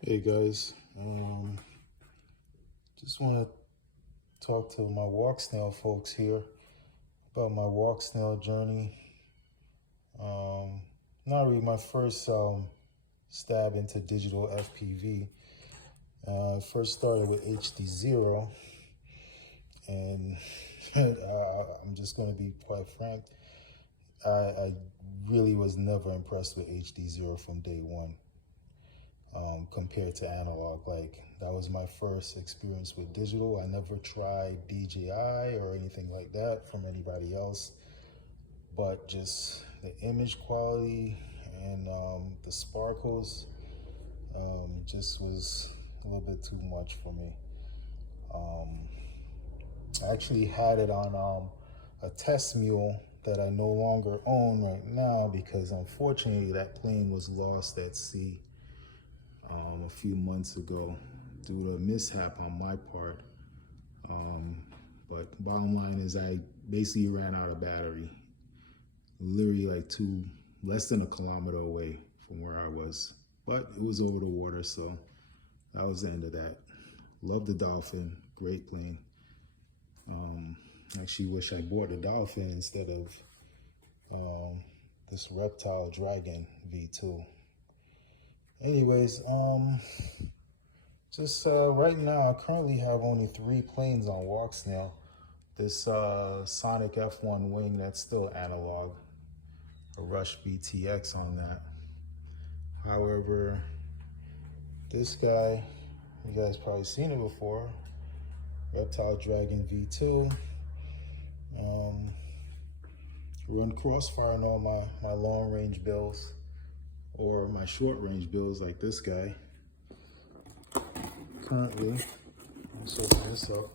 Hey guys, just want to talk to my walk snail folks here about my walk snail journey. Not really my first stab into digital FPV. First started with HD0, and I'm just going to be quite frank. I really was never impressed with HD0 from day one. Compared to analog. Like, that was my first experience with digital. I never tried DJI or anything like that from anybody else, but just the image quality and the sparkles just was a little bit too much for me. I actually had it on a test mule that I no longer own right now because unfortunately that plane was lost at sea a few months ago due to a mishap on my part. But bottom line is I basically ran out of battery, literally like less than a kilometer away from where I was. But it was over the water, so that was the end of that. Love the Dolphin, great plane. Actually wish I bought the Dolphin instead of this Reptile Dragon V2. Anyways, just right now, I currently have only 3 planes on WalkSnail. This Sonic F1 wing that's still analog, a Rush BTX on that. However, this guy, you guys probably seen it before, Reptile Dragon V2. Run crossfire on all my long range builds, or my short range builds like this guy. Currently, let's open this up.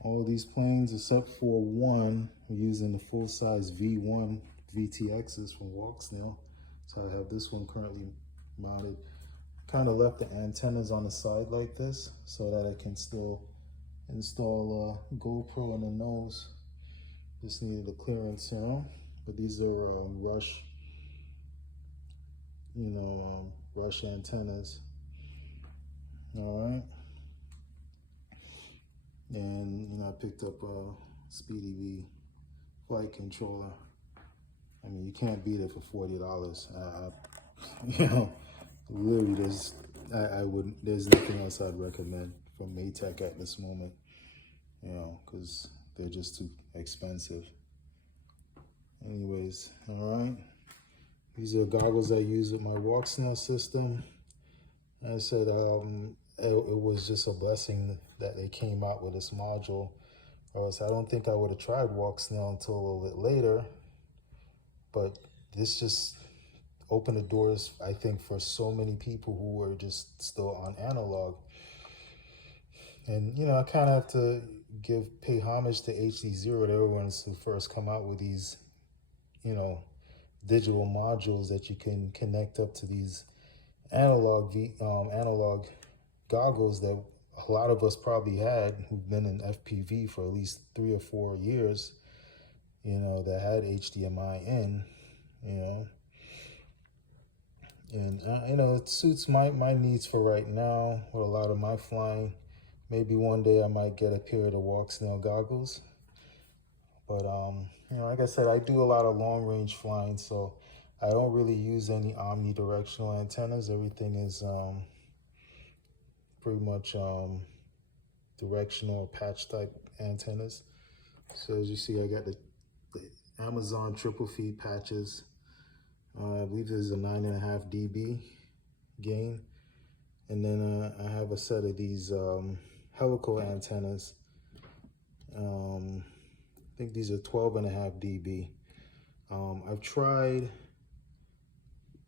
All these planes except for one are using the full-size V1 VTXs from WalkSnail. So I have this one currently mounted. Kind of left the antennas on the side like this so that I can still install a GoPro in the nose. Just needed a clearance, but these are Rush, Rush antennas. All right. And I picked up a Speedy V flight controller. I mean, you can't beat it for $40. Literally, there's nothing else I'd recommend from Maytech at this moment, because they're just too expensive. Anyways, all right. These are goggles I use with my WalkSnail system. I said it was just a blessing that they came out with this module, or else I don't think I would have tried WalkSnail until a little bit later. But this just opened the doors, I think, for so many people who were just still on analog. And I kind of have to pay homage to HD0. They were ones who first come out with these, digital modules that you can connect up to these analog goggles that a lot of us probably had who've been in FPV for at least 3 or 4 years, that had HDMI in, and it suits my needs for right now with a lot of my flying. Maybe one day I might get a pair of the WalkSnail goggles. But, like I said, I do a lot of long range flying, so I don't really use any omnidirectional antennas. Everything is pretty much directional patch type antennas. So as you see, I got the Amazon triple feed patches. I believe there's a 9.5 dB gain. And then I have a set of these helical antennas. I think these are 12.5 dB. I've tried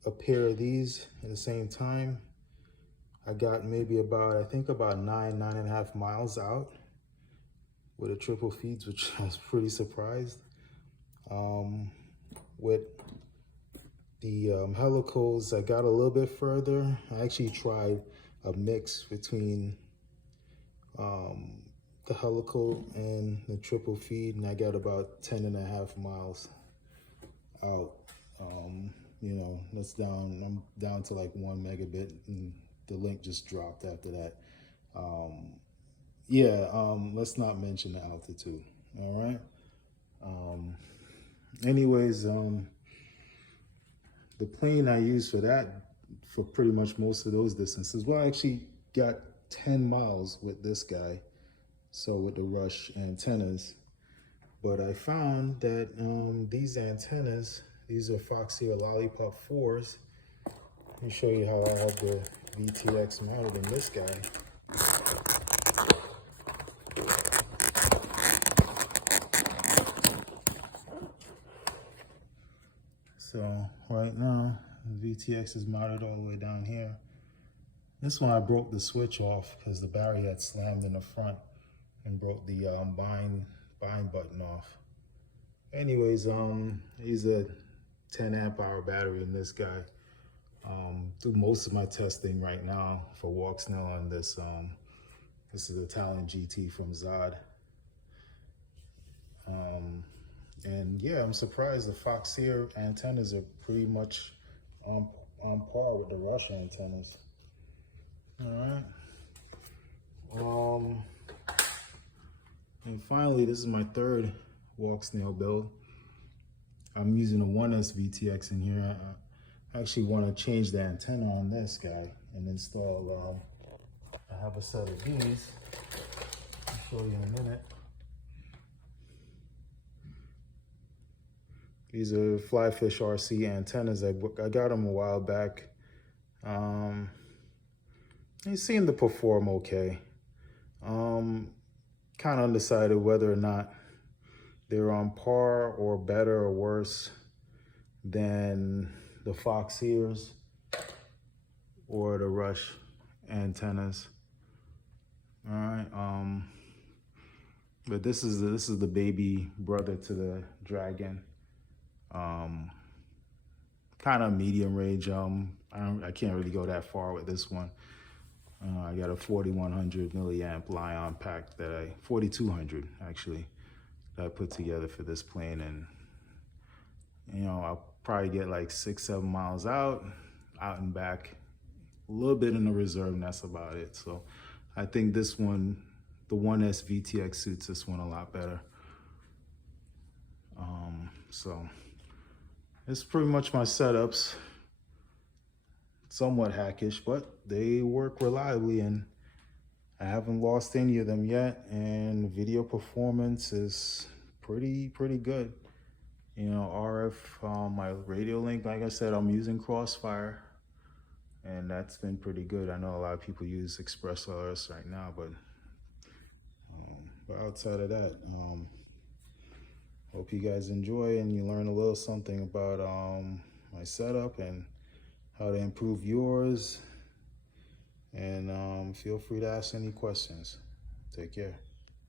a pair of these at the same time. I got maybe about 9.5 miles out with the triple feeds, which I was pretty surprised. With the helicals, I got a little bit further. I actually tried a mix between the helical and the triple feed, and I got about 10.5 miles out. you know, that's down, I'm down to like 1 megabit, and the link just dropped after that. Yeah, let's not mention the altitude. All right. Anyways, the plane I use for that, for pretty much most of those distances, well, I actually got 10 miles with this guy, so with the Rush antennas. But I found that these antennas, these are Foxeer Lollipop 4s. Let me show you how I have the VTX mounted in this guy. So right now, the VTX is mounted all the way down here. This one I broke the switch off because the battery had slammed in the front and broke the bind button off. Anyways, he's a 10 amp hour battery in this guy. Do most of my testing right now for WalkSnail on this. This is the Talon GT from Zohd. And yeah, I'm surprised the Foxeer antennas are pretty much on par with the Rush antennas. All right. And finally, this is my third WalkSnail build. I'm using a 1S VTX in here. I actually want to change the antenna on this guy and install, I have a set of these. I'll show you in a minute. These are Flyfish RC antennas. I got them a while back. They seem to perform okay. Kind of undecided whether or not they're on par or better or worse than the Foxeers or the Rush antennas. All right. But this is the baby brother to the Dragon. Kind of medium range. I can't really go that far with this one. I got a 4100 milliamp Lion pack that 4200 actually, that I put together for this plane, and you know, I'll probably get like 6-7 miles out and back, a little bit in the reserve, and that's about it. So I think this one, the 1S VTX, suits this one a lot better. So it's pretty much my setups. Somewhat hackish, but they work reliably, and I haven't lost any of them yet, and video performance is pretty good. You know, RF, my radio link, like I said, I'm using Crossfire, and that's been pretty good. I know a lot of people use Express LRS right now, but outside of that, hope you guys enjoy and you learn a little something about my setup and how to improve yours. And feel free to ask any questions. Take care.